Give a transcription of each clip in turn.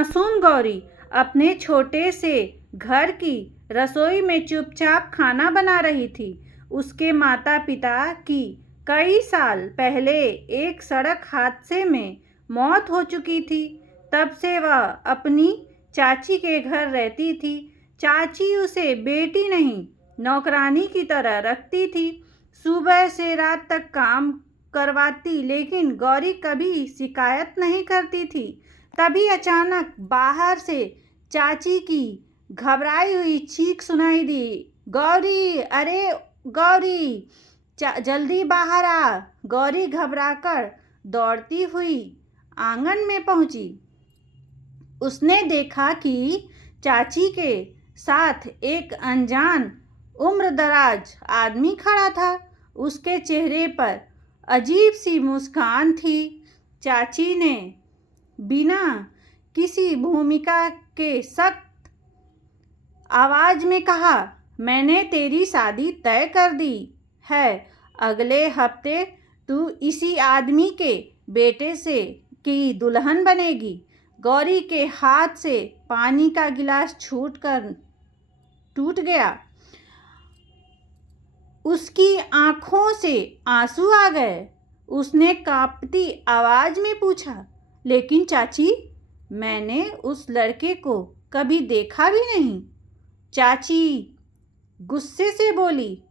मासूम गौरी अपने छोटे से घर की रसोई में चुपचाप खाना बना रही थी। उसके माता पिता की कई साल पहले एक सड़क हादसे में मौत हो चुकी थी। तब से वह अपनी चाची के घर रहती थी। चाची उसे बेटी नहीं, नौकरानी की तरह रखती थी। सुबह से रात तक काम करवाती, लेकिन गौरी कभी शिकायत नहीं करती थी। तभी अचानक बाहर से चाची की घबराई हुई चीख सुनाई दी, गौरी, अरे गौरी, जल्दी बाहर आ। गौरी घबराकर दौड़ती हुई आंगन में पहुंची। उसने देखा कि चाची के साथ एक अनजान उम्रदराज आदमी खड़ा था। उसके चेहरे पर अजीब सी मुस्कान थी। चाची ने बिना किसी भूमिका के सख्त आवाज में कहा, मैंने तेरी शादी तय कर दी है। अगले हफ्ते तू इसी आदमी के बेटे से की दुल्हन बनेगी। गौरी के हाथ से पानी का गिलास छूटकर टूट गया। उसकी आंखों से आंसू आ गए। उसने कांपती आवाज में पूछा, लेकिन चाची, मैंने उस लड़के को कभी देखा भी नहीं। चाची गुस्से से बोली,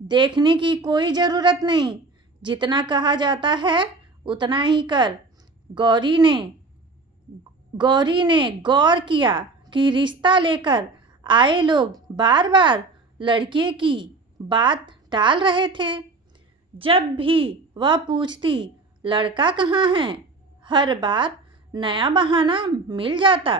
देखने की कोई ज़रूरत नहीं, जितना कहा जाता है उतना ही कर। गौरी ने गौर किया कि रिश्ता लेकर आए लोग बार बार लड़के की बात टाल रहे थे। जब भी वह पूछती, लड़का कहाँ है, हर बार नया बहाना मिल जाता।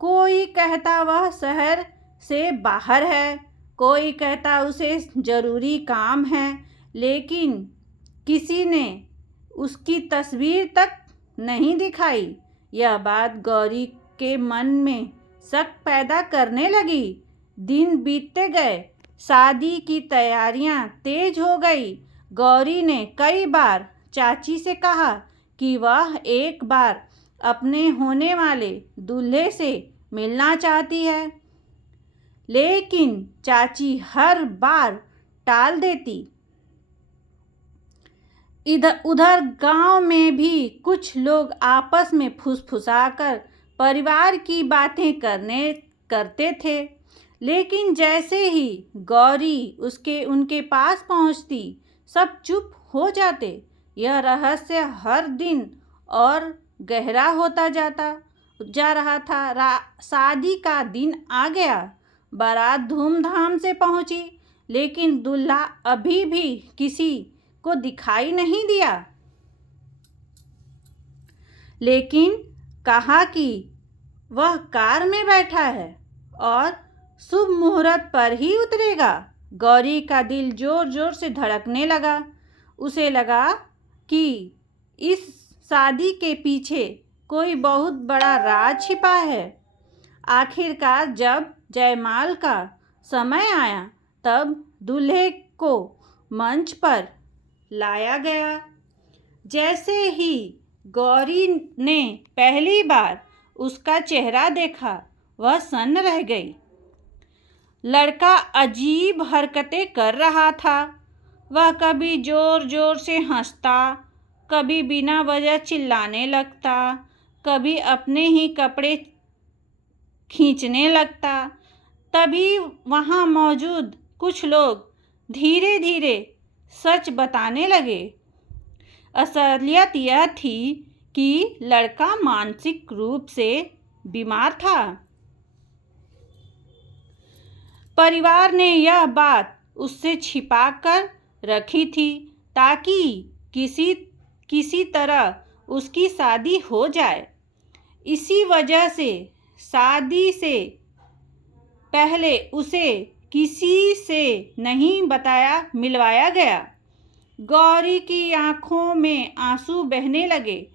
कोई कहता वह शहर से बाहर है, कोई कहता उसे ज़रूरी काम है, लेकिन किसी ने उसकी तस्वीर तक नहीं दिखाई। यह बात गौरी के मन में शक पैदा करने लगी। दिन बीतते गए, शादी की तैयारियां तेज हो गई। गौरी ने कई बार चाची से कहा कि वह एक बार अपने होने वाले दूल्हे से मिलना चाहती है, लेकिन चाची हर बार टाल देती। उधर गांव में भी कुछ लोग आपस में फुसफुसाकर परिवार की बातें करते थे, लेकिन जैसे ही गौरी उनके पास पहुंचती, सब चुप हो जाते। यह रहस्य हर दिन और गहरा होता जा रहा था। शादी का दिन आ गया। बारात धूमधाम से पहुंची, लेकिन दूल्हा अभी भी किसी को दिखाई नहीं दिया। लेकिन कहा कि वह कार में बैठा है और शुभ मुहूर्त पर ही उतरेगा। गौरी का दिल जोर जोर से धड़कने लगा। उसे लगा कि इस शादी के पीछे कोई बहुत बड़ा राज छिपा है। आखिरकार जब जयमाल का समय आया, तब दूल्हे को मंच पर लाया गया। जैसे ही गौरी ने पहली बार उसका चेहरा देखा, वह सन्न रह गई। लड़का अजीब हरकतें कर रहा था। वह कभी जोर जोर से हंसता, कभी बिना वजह चिल्लाने लगता, कभी अपने ही कपड़े खींचने लगता। तभी वहाँ मौजूद कुछ लोग धीरे धीरे सच बताने लगे। असलियत यह थी कि लड़का मानसिक रूप से बीमार था। परिवार ने यह बात उससे छिपा कर रखी थी, ताकि किसी तरह उसकी शादी हो जाए। इसी वजह से शादी से पहले उसे किसी से नहीं मिलवाया गया। गौरी की आंखों में आंसू बहने लगे।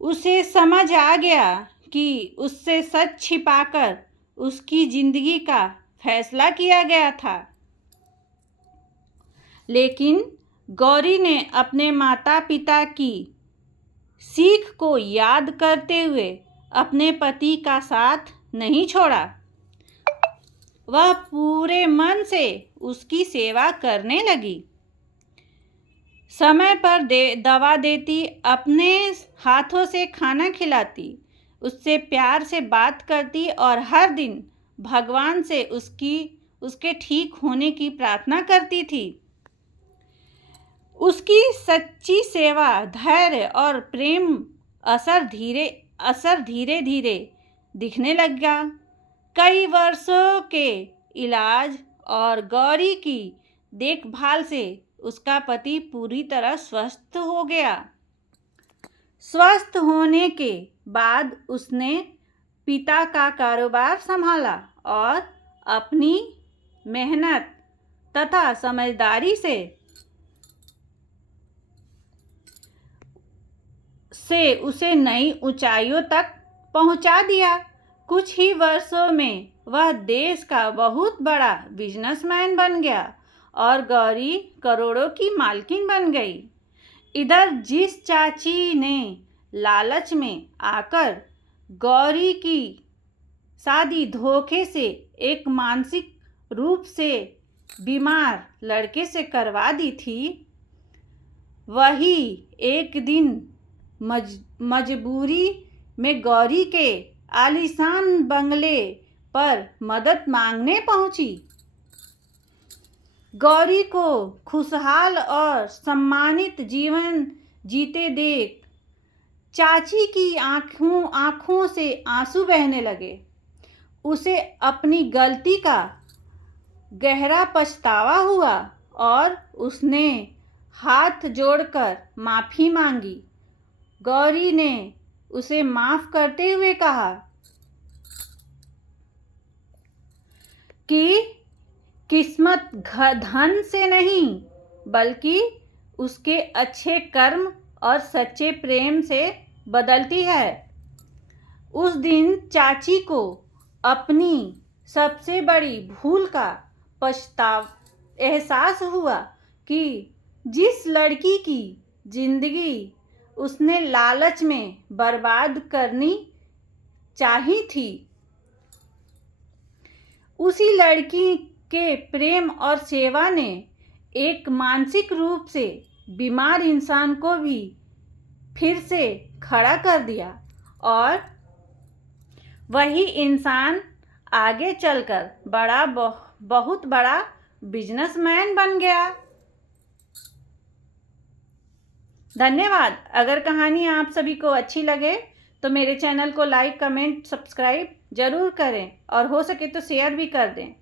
उसे समझ आ गया कि उससे सच छिपाकर उसकी जिंदगी का फैसला किया गया था। लेकिन गौरी ने अपने माता पिता की सीख को याद करते हुए अपने पति का साथ नहीं छोड़ा। वह पूरे मन से उसकी सेवा करने लगी। समय पर दवा देती, अपने हाथों से खाना खिलाती, उससे प्यार से बात करती और हर दिन भगवान से उसके ठीक होने की प्रार्थना करती थी। उसकी सच्ची सेवा, धैर्य और प्रेम असर धीरे धीरे दिखने लगा। कई वर्षों के इलाज और गौरी की देखभाल से उसका पति पूरी तरह स्वस्थ हो गया। स्वस्थ होने के बाद उसने पिता का कारोबार संभाला और अपनी मेहनत तथा समझदारी से उसे नई ऊंचाइयों तक पहुंचा दिया। कुछ ही वर्षों में वह देश का बहुत बड़ा बिजनेसमैन बन गया और गौरी करोड़ों की मालकिन बन गई। इधर जिस चाची ने लालच में आकर गौरी की शादी धोखे से एक मानसिक रूप से बीमार लड़के से करवा दी थी, वही एक दिन मजबूरी में गौरी के आलीशान बंगले पर मदद मांगने पहुंची। गौरी को खुशहाल और सम्मानित जीवन जीते देख चाची की आंखों से आंसू बहने लगे। उसे अपनी गलती का गहरा पछतावा हुआ और उसने हाथ जोड़कर माफ़ी मांगी। गौरी ने उसे माफ़ करते हुए कहा कि किस्मत धन से नहीं बल्कि उसके अच्छे कर्म और सच्चे प्रेम से बदलती है। उस दिन चाची को अपनी सबसे बड़ी भूल का एहसास हुआ कि जिस लड़की की जिंदगी उसने लालच में बर्बाद करनी चाही थी, उसी लड़की के प्रेम और सेवा ने एक मानसिक रूप से बीमार इंसान को भी फिर से खड़ा कर दिया और वही इंसान आगे चलकर बहुत बड़ा बिजनेसमैन बन गया। धन्यवाद। अगर कहानी आप सभी को अच्छी लगे तो मेरे चैनल को लाइक, कमेंट, सब्सक्राइब ज़रूर करें और हो सके तो शेयर भी कर दें।